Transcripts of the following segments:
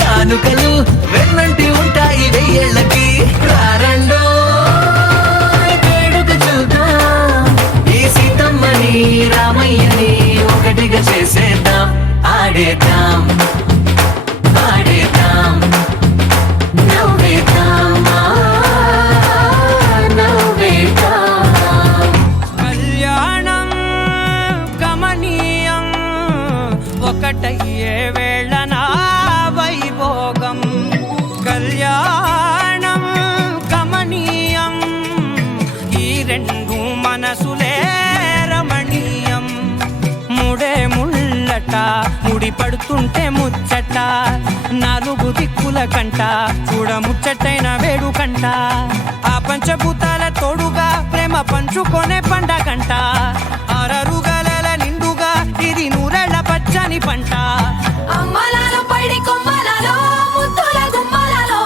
కానుకలు వెన్నంటి ఉంటాయి వెయ్యేళ్ళకి. రారండో వేడుక చూద్దాం, ఈ సీతమ్మని రామయ్యని ఒకటిగా చేసేద్దాం. ఆడేద్దాం ఆడేద్దాం నవ్వేద్దాం నవ్వేద్దాం. కళ్యాణం గమనీయం ఒకటయ్యే వేళ నా వైభోగం. కళ్యాణం గమనీయం ఈ రెండు మనసులే రమణీయం. ముడే ముళ్ళట ముడి పడుతుంటే ముచ్చట, నాలుగు దిక్కుల కంట చూడ ముచ్చటైన వేడుకంట. ఆ పంచభూతాల తోడుగా ప్రేమ పంచుకొనే పండగంట. అరరుగల నిండుగా ఇది నూరెళ్ళ పచ్చని పంట. అమ్మలాలో పడి కొమ్మలలో ముద్దుల గుమ్మలలో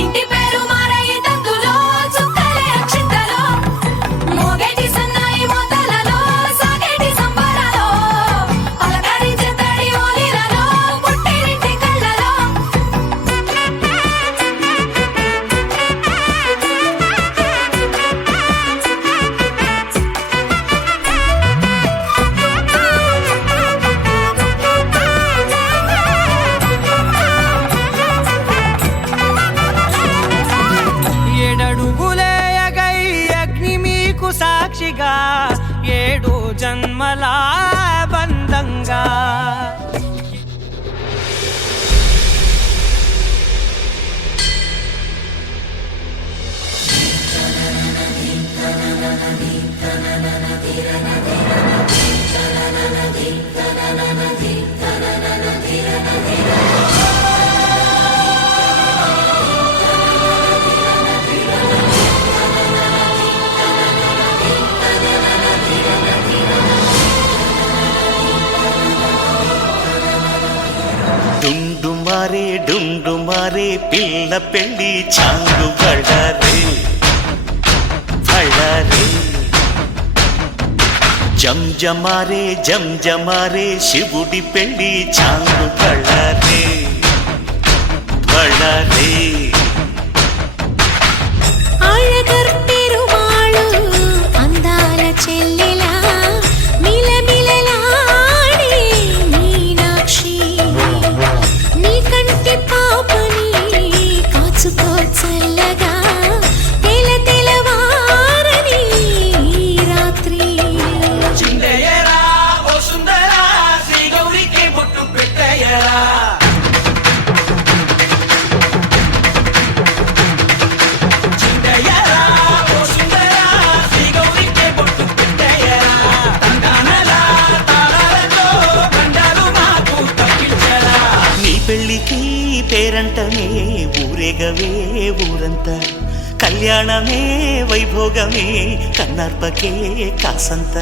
ఇంటి పేరు మారయి తందులో చుక్కలే అక్షింతలో మోగేటి సన్నాయి మోతలలో సాగేటి సంబరాలో పలకరించే తడి ఓలిలలో పుట్టినింటి కళ్ళలో. ఏడడుగులేయగై అగ్ని మీకు సాక్షిగా, ఏడు జన్మల బంధంగా. డుండు మారే పిల్ల పెళ్ళి చాంగు బళ్ళారే బళ్ళారే. జంజమారే శివుడి పెళ్ళి చాంగు బళ్ళారే బళ్ళారే. ఆళ్ళగర్పెరుమాళు అందాల చెల్లెలా మిలమిలలాడే మీనాక్షి, నీ కంటి పాపని కాచుకో చల్లగా తెల తెలవారని రాత్రి. చిందయ్యరా ఓ సుందరా శ్రీ గౌరికి బొట్టు పెట్టయ్యరా. చిందయ్యరా ఓ సుందరా శ్రీ గౌరికి బొట్టు పెట్టయ్యరా. తండానలా తాళాలతో బండాలు మాకు తగ్గించరా. నీ పెళ్ళికి పేరంటమే ఊరేగవే ఊరంతా, కళ్యాణమే వైభోగమే కన్నార్పకే కాసంత.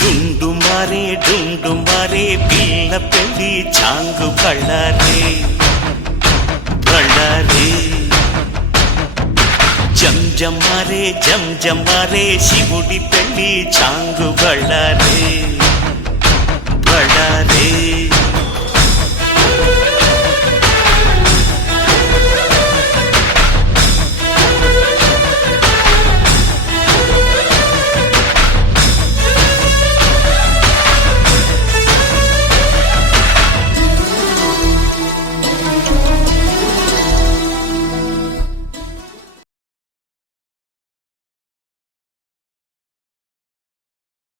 డుండు మారే పిల్ల పెళ్ళి చాంగు బళ్ళారే బళ్ళారే. జంజమారే శివుడి పెళ్ళి చాంగు బళ్ళారే బళ్ళారే.